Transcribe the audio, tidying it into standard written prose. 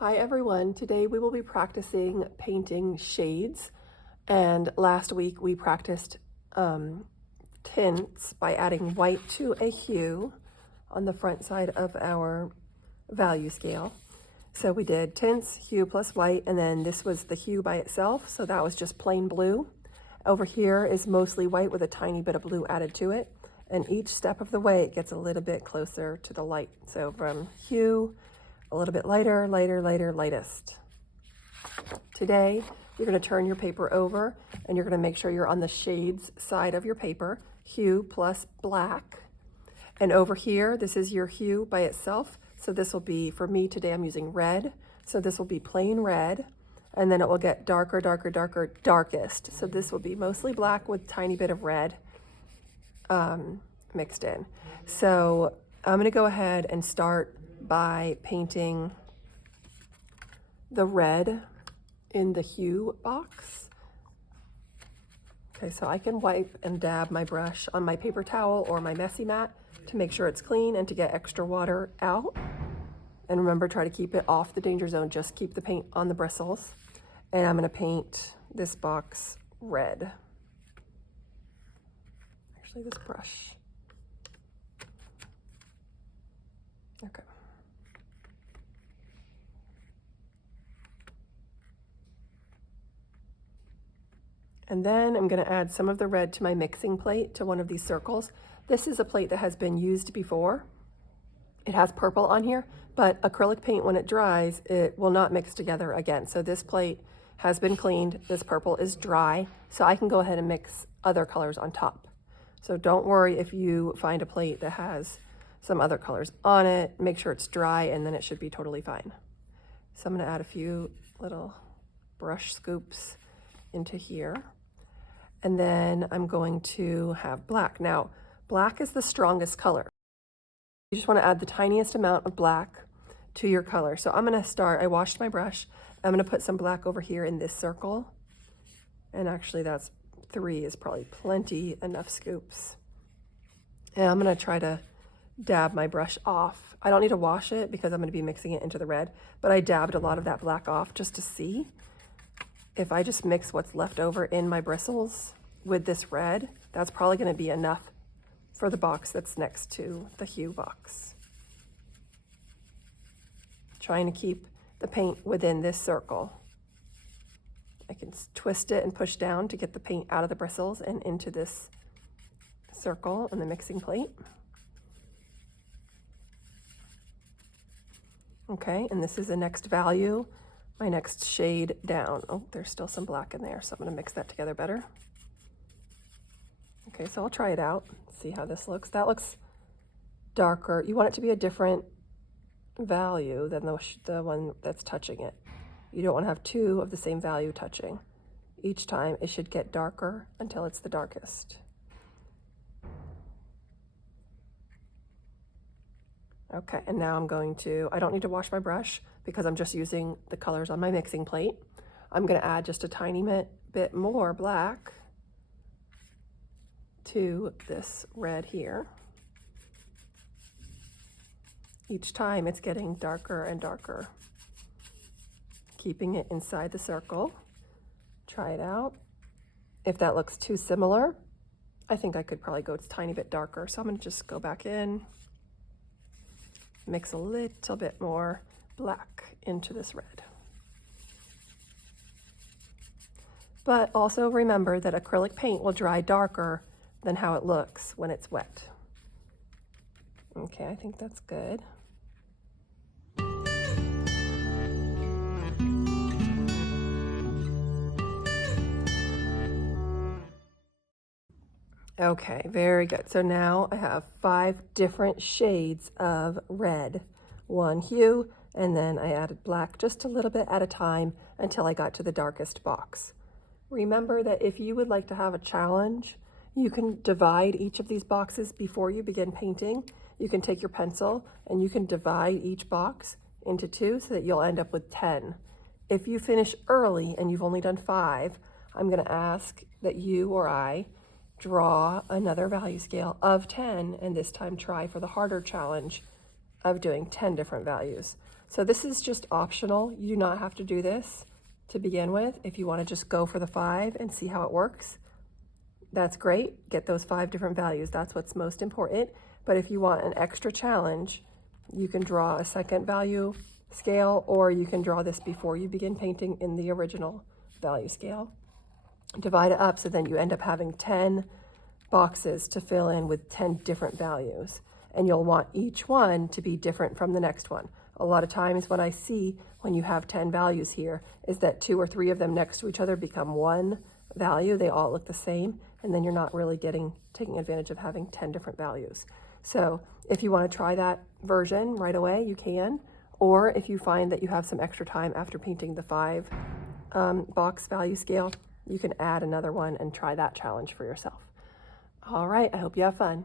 Hi everyone, today we will be practicing painting shades, and last week we practiced tints by adding white to a hue on the front side of our value scale. So we did tints, hue plus white, and then this was the hue by itself, so that was just plain blue. Over here is mostly white with a tiny bit of blue added to it, and each step of the way it gets a little bit closer to the light. So from hue, a little bit lighter, lighter, lighter, lightest. Today, you're going to turn your paper over and you're going to make sure you're on the shades side of your paper, hue plus black. And over here, this is your hue by itself. So this will be, for me today, I'm using red. So this will be plain red, and then it will get darker, darker, darker, darkest. So this will be mostly black with tiny bit of red mixed in. So I'm going to go ahead and start by painting the red in the hue box. Okay, so I can wipe and dab my brush on my paper towel or my messy mat to make sure it's clean and to get extra water out. And remember, try to keep it off the danger zone. Just keep the paint on the bristles. And I'm going to paint this box red. Actually, this brush. Okay. And then I'm going to add some of the red to my mixing plate, to one of these circles. This is a plate that has been used before. It has purple on here, but acrylic paint, when it dries, it will not mix together again. So this plate has been cleaned. This purple is dry, so I can go ahead and mix other colors on top. So don't worry if you find a plate that has some other colors on it. Make sure it's dry, and then it should be totally fine. So I'm going to add a few little brush scoops into here. And then I'm going to have black. Now, black is the strongest color. You just want to add the tiniest amount of black to your color. So I'm going to start, I washed my brush. I'm going to put some black over here in this circle. And actually that's 3 is probably plenty enough scoops. And I'm going to try to dab my brush off. I don't need to wash it because I'm going to be mixing it into the red, but I dabbed a lot of that black off just to see. If I just mix what's left over in my bristles with this red, that's probably going to be enough for the box that's next to the hue box. Trying to keep the paint within this circle. I can twist it and push down to get the paint out of the bristles and into this circle on the mixing plate. Okay, and this is the next value. My next shade down. Oh, there's still some black in there, so I'm going to mix that together better. Okay, so I'll try it out, see how this looks. That looks darker. You want it to be a different value than the one that's touching it. You don't want to have 2 of the same value touching. Each time it should get darker until it's the darkest. Okay, and now I'm going to, I don't need to wash my brush because I'm just using the colors on my mixing plate. I'm going to add just a tiny bit more black to this red here. Each time it's getting darker and darker. Keeping it inside the circle. Try it out. If that looks too similar, I think I could probably go a tiny bit darker. So I'm going to just go back in. Mix a little bit more black into this red. But also remember that acrylic paint will dry darker than how it looks when it's wet. Okay, I think that's good. Okay, very good. So now I have 5 different shades of red, 1 hue, and then I added black just a little bit at a time until I got to the darkest box. Remember that if you would like to have a challenge, you can divide each of these boxes before you begin painting. You can take your pencil and you can divide each box into 2 so that you'll end up with 10. If you finish early and you've only done 5, I'm going to ask that you or I draw another value scale of 10 and this time try for the harder challenge of doing 10 different values. So this is just optional. You do not have to do this to begin with. If you want to just go for the 5 and see how it works, that's great. Get those 5 different values. That's what's most important. But if you want an extra challenge, you can draw a second value scale, or you can draw this before you begin painting in the original value scale. Divide it up so then you end up having 10 boxes to fill in with 10 different values. And you'll want each one to be different from the next one. A lot of times what I see when you have 10 values here is that 2 or 3 of them next to each other become one value. They all look the same, and then you're not really taking advantage of having 10 different values. So if you want to try that version right away, you can. Or if you find that you have some extra time after painting the 5 box value scale, you can add another one and try that challenge for yourself. All right, I hope you have fun.